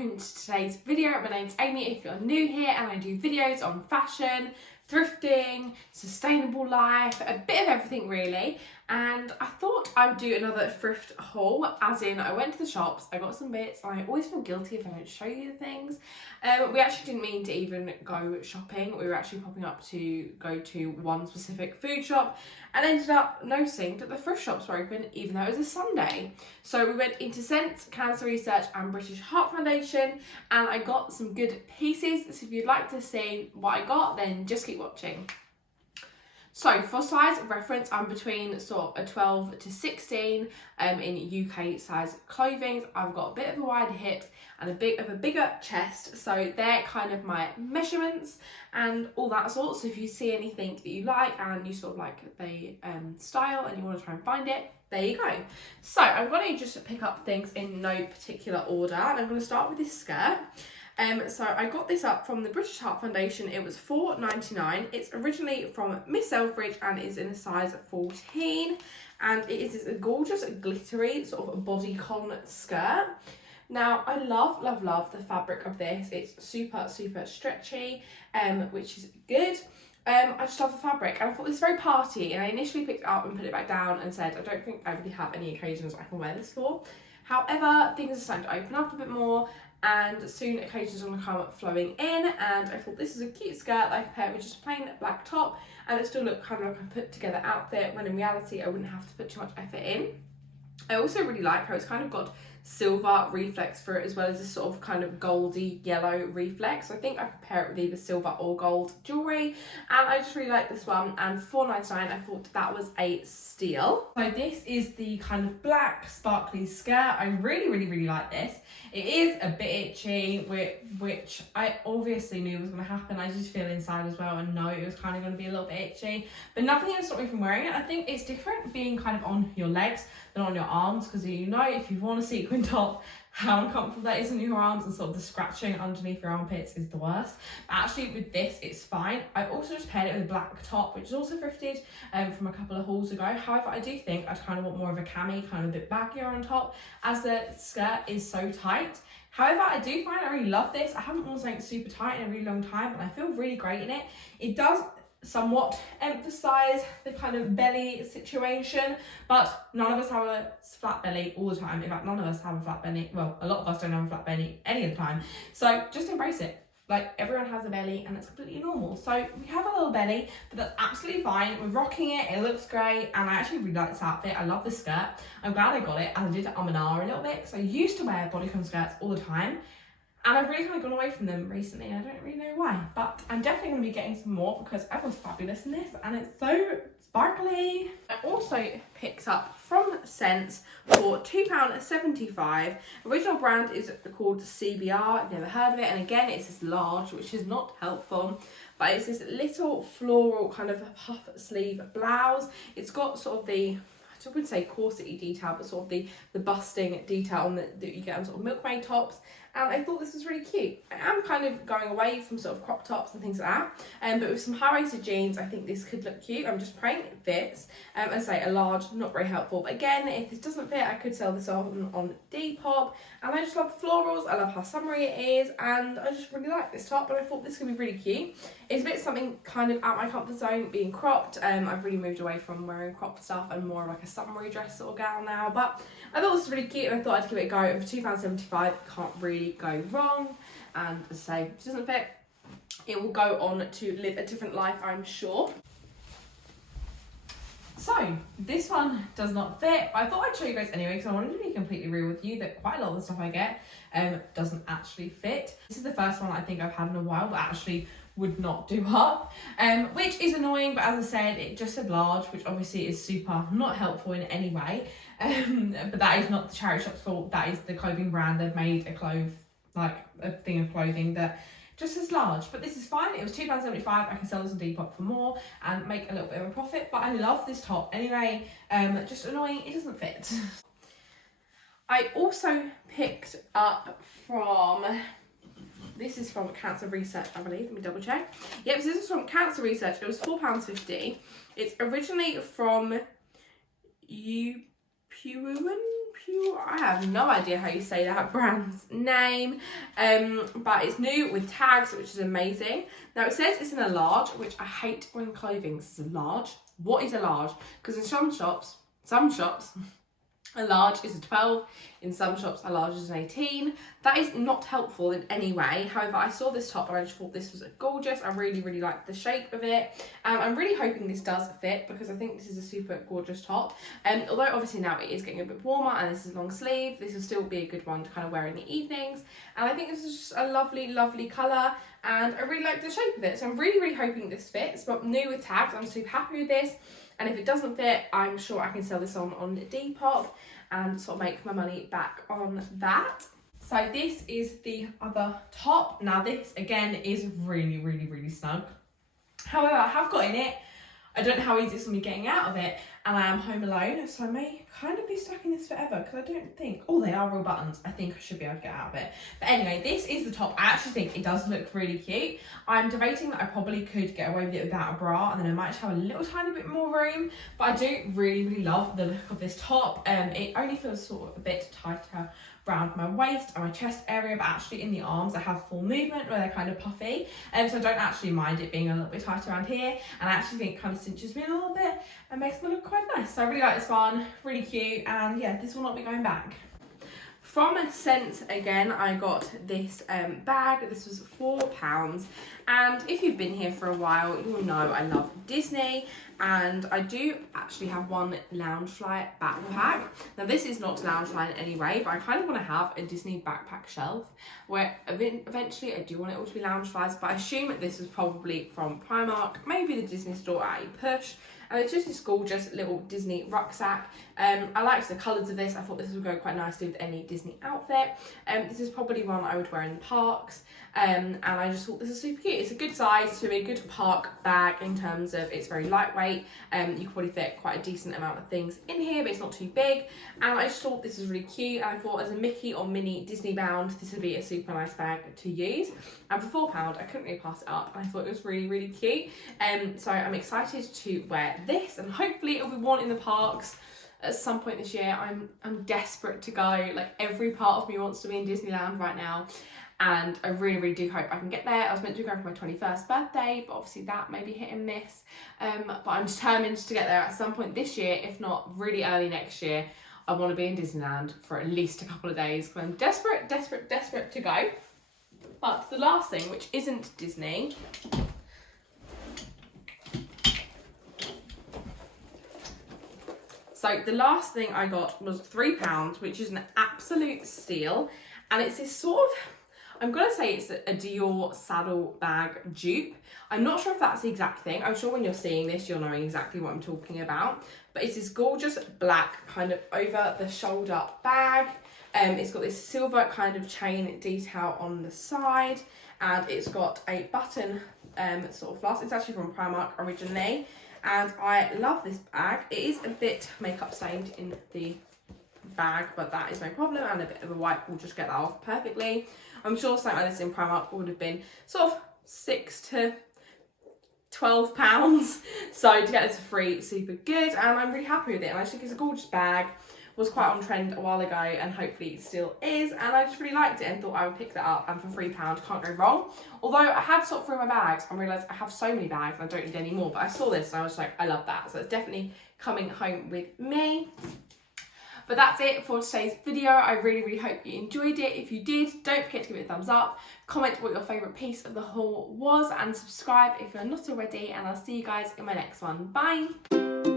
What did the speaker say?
welcome to today's video. My name's Amy if you're new here, and I do videos on fashion, thrifting, sustainable life, a bit of everything really. And I thought I would do another thrift haul, as in I went to the shops, I got some bits, and I always feel guilty if I don't show you the things. We actually didn't mean to even go shopping. We were actually popping up to go to one specific food shop and ended up noticing that the thrift shops were open even though it was a Sunday. So we went into Scent, Cancer Research and British Heart Foundation, and I got some good pieces. So if you'd like to see what I got, then just keep watching. So for size reference, I'm between sort of a 12 to 16 in UK size clothing. I've got a bit of a wider hip and a bit of a bigger chest. So they're kind of my measurements and all that sort. So if you see anything that you like and you sort of like the style and you want to try and find it, there you go. So I'm going to just pick up things in no particular order, and I'm going to start with this skirt. So I got this up from the British Heart Foundation. It was $4.99. It's originally from Miss Selfridge and is in a size 14. And it is a gorgeous glittery sort of bodycon skirt. Now I love the fabric of this. It's super stretchy, which is good. I just love the fabric, and I thought this was very party, and I initially picked it up and put it back down and said I don't think I really have any occasions I can wear this for. However, things are starting to open up a bit more, and soon occasions are going to come flowing in, and I thought this is a cute skirt that I could pair with just a plain black top and it still looked kind of like a put together outfit, when in reality I wouldn't have to put too much effort in. I also really like how it's kind of got silver reflex for it, as well as this sort of kind of goldy yellow reflex. So I think I could pair it with either silver or gold jewellery, and I just really like this one. And for $4.99 I thought that was a steal. So this is the kind of black sparkly skirt. I really like this. It is a bit itchy, which I obviously knew was going to happen. I just feel inside as well and know it was kind of going to be a little bit itchy, but nothing has stopped me from wearing it. I think it's different being kind of on your legs than on your arms, because you know, if you've worn a sequin top, how uncomfortable that is on your arms, and sort of the scratching underneath your armpits is the worst. But actually with this it's fine. I've also just paired it with a black top, which is also thrifted from a couple of hauls ago. However, I do think I'd kind of want more of a cami, kind of a bit baggier on top, as the skirt is so tight. However, I do find I really love this. I haven't worn something super tight in a really long time, and I feel really great in it. It does somewhat emphasize the kind of belly situation, but none of us have a flat belly all the time. In fact, none of us have a flat belly. Well, a lot of us don't have a flat belly any of the time. So just embrace it. Like, everyone has a belly and it's completely normal. So we have a little belly, but that's absolutely fine. We're rocking it, it looks great, and I actually really like this outfit. I love this skirt. I'm glad I got it, as I did a little bit, because I used to wear bodycon skirts all the time, and I've really kind of gone away from them recently. I don't really know why, but I'm definitely going to be getting some more because I was fabulous in this and it's so sparkly. I also picked up from Scent for £2.75. Original brand is called CBR. I've never heard of it, and again it's this large, which is not helpful, but it's this little floral kind of puff sleeve blouse. It's got sort of the, I wouldn't say corsety detail, but sort of the busting detail on that you get on sort of milkmaid tops. And I thought this was really cute. I am kind of going away from sort of crop tops and things like that, but with some high-waisted jeans, I think this could look cute. I'm just praying it fits. As I say, a large, not very helpful. But again, if this doesn't fit, I could sell this on Depop. And I just love the florals, I love how summery it is, and I just really like this top, and I thought this could be really cute. It's a bit something kind of out my comfort zone, being cropped. I've really moved away from wearing cropped stuff and more like a summery dress sort of gal now, but I thought this was really cute, and I thought I'd give it a go. And for £2.75, can't really go wrong. And as I say, if it doesn't fit, it will go on to live a different life, I'm sure. So this one does not fit. I thought I'd show you guys anyway, because I wanted to be completely real with you that quite a lot of the stuff I get doesn't actually fit. This is the first one I think I've had in a while that actually would not do up, which is annoying, but as I said, it just said large, which obviously is super not helpful in any way. But that is not the charity shop's fault. That is the clothing brand. They've made a thing of clothing that just as large, but this is fine. It was £2.75. I can sell this on Depop for more and make a little bit of a profit, but I love this top anyway. Just annoying, it doesn't fit. I also picked up from, this is from Cancer Research, I believe. Let me double check. Yep, so this is from Cancer Research. It was £4.50. It's originally from I have no idea how you say that brand's name, but it's new with tags, which is amazing. Now it says it's in a large, which I hate when clothing says a large. What is a large? Because in some shops, a large is a 12, in some shops a large is an 18. That is not helpful in any way. However, I saw this top and I just thought this was gorgeous. I really, really like the shape of it. I'm really hoping this does fit because I think this is a super gorgeous top. Although obviously now it is getting a bit warmer and this is long sleeve, this will still be a good one to kind of wear in the evenings. And I think this is just a lovely, lovely colour and I really like the shape of it. So I'm really, really hoping this fits, but new with tags. I'm super happy with this. And if it doesn't fit, I'm sure I can sell this on Depop and sort of make my money back on that. So this is the other top. Now this, again, is really, really, really snug. However, I have got in it. I don't know how easy it's going to be getting out of it. And I am home alone, so I may kind of be stuck in this forever because I don't think... Oh, they are real buttons. I think I should be able to get out of it. But anyway, this is the top. I actually think it does look really cute. I'm debating that I probably could get away with it without a bra and then I might just have a little tiny bit more room. But I do really, really love the look of this top. It only feels sort of a bit tighter around my waist and my chest area, but actually in the arms I have full movement where they're kind of puffy, so I don't actually mind it being a little bit tighter around here, and I actually think it kind of cinches me a little bit and makes me look quite nice. So I really like this one, really cute, and yeah, this will not be going back. From Sense again, I got this bag. This was £4, and if you've been here for a while, you'll know I love Disney, and I do actually have one Loungefly backpack. Now this is not Loungefly in any way, but I kind of want to have a Disney backpack shelf where eventually I do want it all to be Loungeflies, but I assume that this was probably from Primark, maybe the Disney store at a push. And it's just this gorgeous little Disney rucksack. I liked the colours of this. I thought this would go quite nicely with any Disney outfit. This is probably one I would wear in the parks. And I just thought this is super cute. It's a good size. It's going to be a good park bag in terms of it's very lightweight. You could probably fit quite a decent amount of things in here, but it's not too big. And I just thought this was really cute. And I thought as a Mickey or Minnie Disney bound, this would be a super nice bag to use. And for £4, I couldn't really pass it up. And I thought it was really, really cute. So I'm excited to wear this, and hopefully it'll be worn in the parks at some point this year. I'm desperate to go. Like, every part of me wants to be in Disneyland right now, and I really, really do hope I can get there. I was meant to go for my 21st birthday, but obviously that may be hit and miss. But I'm determined to get there at some point this year, if not really early next year. I want to be in Disneyland for at least a couple of days because I'm desperate, desperate, desperate to go. But the last thing, which isn't Disney, so the last thing I got was £3, which is an absolute steal. And it's this sort of, I'm going to say it's a Dior saddle bag dupe. I'm not sure if that's the exact thing. I'm sure when you're seeing this, you'll know exactly what I'm talking about. But it's this gorgeous black kind of over the shoulder bag. It's got this silver kind of chain detail on the side. And it's got a button sort of clasp. It's actually from Primark originally. And I love this bag. It is a bit makeup stained in the bag, but that is no problem, and a bit of a wipe will just get that off perfectly. I'm sure something like this in Primark would have been sort of £6 to £12, so to get this for free, super good, and I'm really happy with it. And I just think it's a gorgeous bag. Was quite on trend a while ago, and hopefully it still is, and I just really liked it and thought I would pick that up, and for £3 can't go wrong. Although I had sort through my bags and realised I have so many bags and I don't need any more, but I saw this and I was like, I love that, so it's definitely coming home with me. But that's it for today's video. I really, really hope you enjoyed it. If you did, don't forget to give it a thumbs up, comment what your favourite piece of the haul was, and subscribe if you're not already, and I'll see you guys in my next one. Bye!